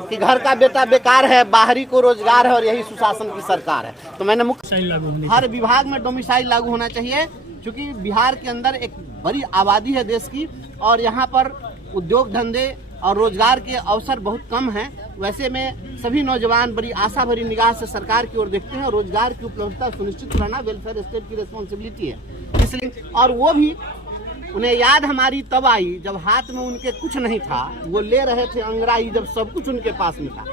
कि घर का बेटा बेकार है, बाहरी को रोजगार है और यही सुशासन की सरकार है। तो मैंने हर विभाग में डोमिसाइल लागू होना चाहिए, क्योंकि बिहार के अंदर एक बड़ी आबादी है देश की और यहाँ पर उद्योग धंधे और रोजगार के अवसर बहुत कम हैं। वैसे में सभी नौजवान बड़ी आशा भरी निगाह से सरकार की ओर देखते हैं और रोजगार की उपलब्धता सुनिश्चित कराना वेलफेयर स्टेट की रिस्पॉन्सिबिलिटी है। इसलिए और वो भी उन्हें याद हमारी तब आई जब हाथ में उनके कुछ नहीं था, वो ले रहे थे अंग्राई जब सब कुछ उनके पास में था।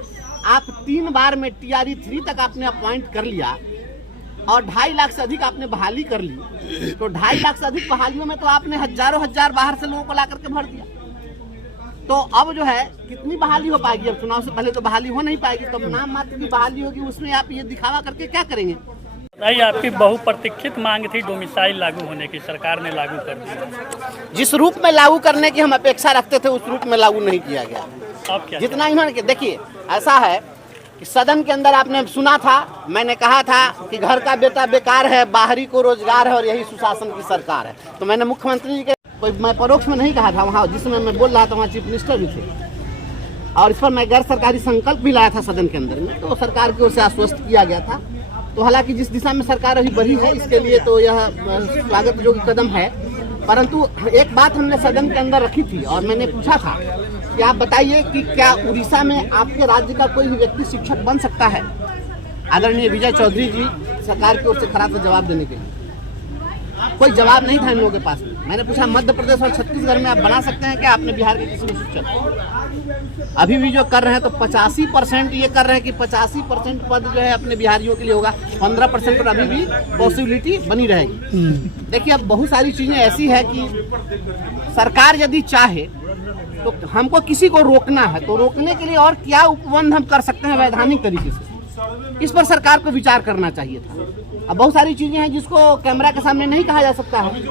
आप 3 बार में TRE 3 तक आपने अपॉइंट कर लिया और 2.5 लाख से अधिक आपने बहाली कर ली। तो 2.5 लाख से अधिक बहालियों में तो आपने हजारों हजार बाहर से लोगों को ला करके भर दिया। तो अब जो है कितनी बहाली हो पाएगी? अब चुनाव से पहले तो बहाली हो नहीं पाएगी, तो नाम मात्र की बहाली होगी, उसमें आप ये दिखावा करके क्या करेंगे? नहीं, आपकी बहुप्रतीक्षित मांग थी डोमिसाइल लागू होने की, सरकार ने लागू कर दिया। जिस रूप में लागू करने की हम अपेक्षा रखते थे उस रूप में लागू नहीं किया गया। अब क्या जितना इन्होंने, देखिए ऐसा है कि सदन के अंदर आपने सुना था, मैंने कहा था कि घर का बेटा बेकार है, बाहरी को रोजगार है और यही सुशासन की सरकार है। तो मैंने मुख्यमंत्री जी के मैं परोक्ष में नहीं कहा था, वहाँ जिसमें मैं बोल रहा था वहाँ चीफ मिनिस्टर भी थे और इस पर मैं गैर सरकारी संकल्प भी लाया था सदन के अंदर में, तो सरकार की ओर से आश्वस्त किया गया था। तो हालांकि जिस दिशा में सरकार अभी बढ़ी है इसके लिए तो यह स्वागत योग्य कदम है, परंतु एक बात हमने सदन के अंदर रखी थी और मैंने पूछा था कि आप बताइए कि क्या उड़ीसा में आपके राज्य का कोई भी व्यक्ति शिक्षक बन सकता है? आदरणीय विजय चौधरी जी सरकार की ओर से खड़ा था जवाब देने के लिए, कोई जवाब नहीं था इन लोगों के पास। मैंने पूछा मध्य प्रदेश और छत्तीसगढ़ में आप बना सकते हैं क्या आपने बिहार के किसी भी शिक्षक? अभी भी जो कर रहे हैं तो 85% ये कर रहे हैं कि 85% पद जो है अपने बिहारियों के लिए होगा, 15% पर अभी भी पॉसिबिलिटी बनी रहेगी। देखिए अब बहुत सारी चीजें ऐसी है कि सरकार यदि चाहे तो हमको किसी को रोकना है तो रोकने के लिए और क्या उपबंध हम कर सकते हैं वैधानिक तरीके से, इस पर सरकार को विचार करना चाहिए था। अब बहुत सारी चीजें हैं जिसको कैमरा के सामने नहीं कहा जा सकता है,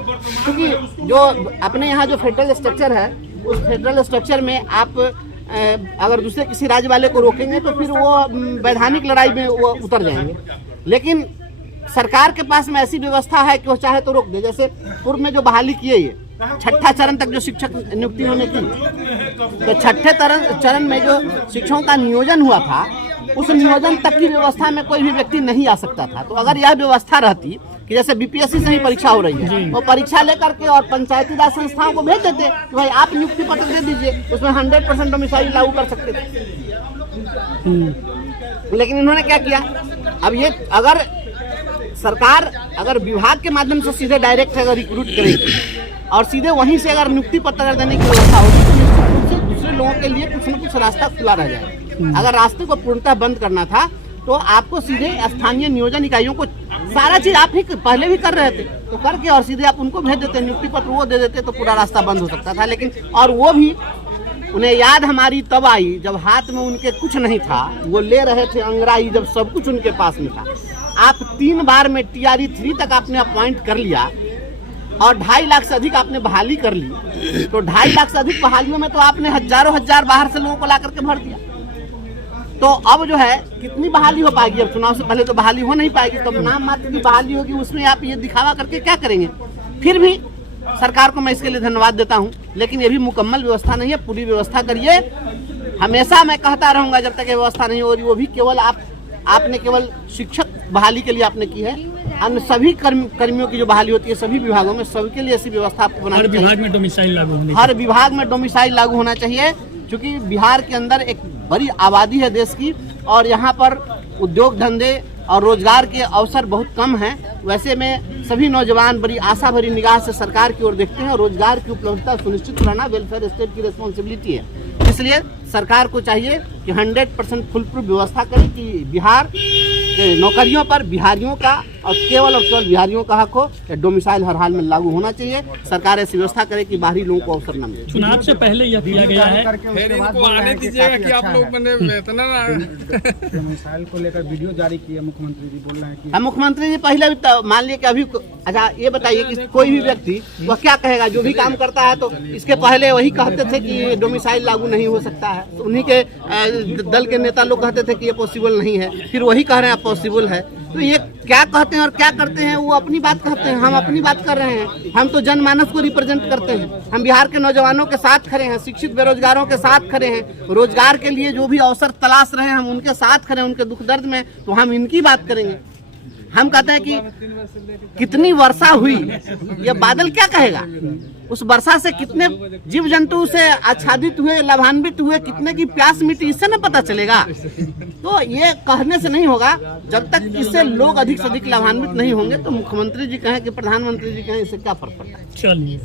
क्योंकि जो अपने यहाँ जो फेडरल स्ट्रक्चर है उस फेडरल स्ट्रक्चर में आप अगर दूसरे किसी राज्य वाले को रोकेंगे तो फिर वो वैधानिक लड़ाई में वो उतर जाएंगे। लेकिन सरकार के पास में ऐसी व्यवस्था है कि वो चाहे तो रोक दे। जैसे पूर्व में जो बहाली किए ये 6ठा चरण तक जो शिक्षक नियुक्ति होने की, तो 6ठे चरण में जो शिक्षकों का नियोजन हुआ था उस नियोजन तक की व्यवस्था में कोई भी व्यक्ति नहीं आ सकता था। तो अगर यह व्यवस्था रहती कि जैसे BPSC से ही परीक्षा हो रही है वो परीक्षा लेकर के और पंचायती राज संस्थाओं को भेज देते कि भाई आप नियुक्ति पत्र दे दीजिए, उसमें 100% डोमिसाइल लागू कर सकते थे। लेकिन इन्होंने क्या किया? अब ये अगर सरकार अगर विभाग के माध्यम से सीधे डायरेक्ट अगर रिक्रूट करेगी और सीधे वहीं से अगर नियुक्ति पत्र देने की व्यवस्था होगी तो निश्चित रूप से दूसरे लोगों के लिए कुछ न कुछ रास्ता खुला रह जाएगा। अगर रास्ते को पूर्णतः बंद करना था तो आपको सीधे स्थानीय नियोजन इकाइयों को सारा चीज आप ही पहले भी कर रहे थे तो करके और सीधे आप उनको भेज देते, नियुक्ति पत्र वो दे देते तो पूरा रास्ता बंद हो सकता था। लेकिन और वो भी उन्हें याद हमारी तब आई जब हाथ में उनके कुछ नहीं था, वो ले रहे थे अंग्राई जब सब कुछ उनके पास में था। आप 3 बार में TRE 3 तक आपने अपॉइंट कर लिया और 2.5 लाख से अधिक आपने बहाली कर ली। तो 2.5 लाख से अधिक बहालियों में तो आपने हजारों हजार बाहर से लोगों को ला करके भर दिया। तो अब जो है कितनी बहाली हो पाएगी? अब चुनाव से पहले तो बहाली हो नहीं पाएगी, तो नाम मात्र की बहाली होगी, उसमें आप ये दिखावा करके क्या करेंगे? फिर भी सरकार को मैं इसके लिए धन्यवाद देता हूं, लेकिन ये भी मुकम्मल व्यवस्था नहीं है। पूरी व्यवस्था करिए। हमेशा मैं कहता रहूंगा जब तक ये व्यवस्था नहीं हो रही, वो भी केवल आपने केवल शिक्षक बहाली के लिए आपने की है। अन्य सभी कर्मियों की जो बहाली होती है सभी विभागों में, सबके लिए ऐसी व्यवस्था आपको बनानी चाहिए। हर विभाग में डोमिसाइल लागू होनी हर विभाग में डोमिसाइल लागू होना चाहिए, क्योंकि बिहार के अंदर एक बड़ी आबादी है देश की और यहाँ पर उद्योग धंधे और रोजगार के अवसर बहुत कम हैं। वैसे में सभी नौजवान बड़ी आशा भरी निगाह से सरकार की ओर देखते हैं और रोजगार की उपलब्धता सुनिश्चित कराना वेलफेयर स्टेट की रिस्पॉन्सिबिलिटी है। इसलिए सरकार को चाहिए कि 100% फुल प्रूफ व्यवस्था करे कि बिहार के नौकरियों पर बिहारियों का और केवल बिहारियों का हक हो। डोमिसाइल हर हाल में लागू होना चाहिए। सरकार ऐसी व्यवस्था करे कि बाहरी लोगों को अवसर न मिले। चुनाव से पहले यह किया गया है, फिर इनको आने दीजिएगा कि आप लोग इतना डोमिसाइल को लेकर वीडियो जारी किया, मुख्यमंत्री जी बोल रहे हैं कि मुख्यमंत्री जी पहले भी मान लिया कि अभी अच्छा ये बताइए कि कोई भी व्यक्ति वह क्या कहेगा? जो भी काम करता है तो इसके पहले वही कहते थे कि डोमिसाइल लागू नहीं हो सकता है। है। तो उन्हीं के दल के नेता लोग कहते थे कि ये पॉसिबल नहीं है, फिर वही कह रहे हैं पॉसिबल है। तो ये क्या कहते हैं और क्या करते हैं, वो अपनी बात कहते हैं, हम अपनी बात कर रहे हैं। हम तो जनमानस को रिप्रेजेंट करते हैं। हम बिहार के नौजवानों के साथ खड़े हैं, शिक्षित बेरोजगारों के साथ खड़े हैं, रोजगार के लिए जो भी अवसर तलाश रहे हैं हम उनके साथ खड़े हैं, उनके दुख दर्द में। तो हम इनकी बात करेंगे। हम कहते हैं कि कितनी वर्षा हुई, ये बादल क्या कहेगा। उस वर्षा से कितने जीव जंतु से आच्छादित हुए, लाभान्वित हुए, कितने की प्यास मिटी, इससे न पता चलेगा। तो ये कहने से नहीं होगा। जब तक इससे लोग अधिक से अधिक लाभान्वित नहीं होंगे तो मुख्यमंत्री जी कहें कि प्रधानमंत्री जी कहें, इससे क्या फर्क पड़ता है। चलिए।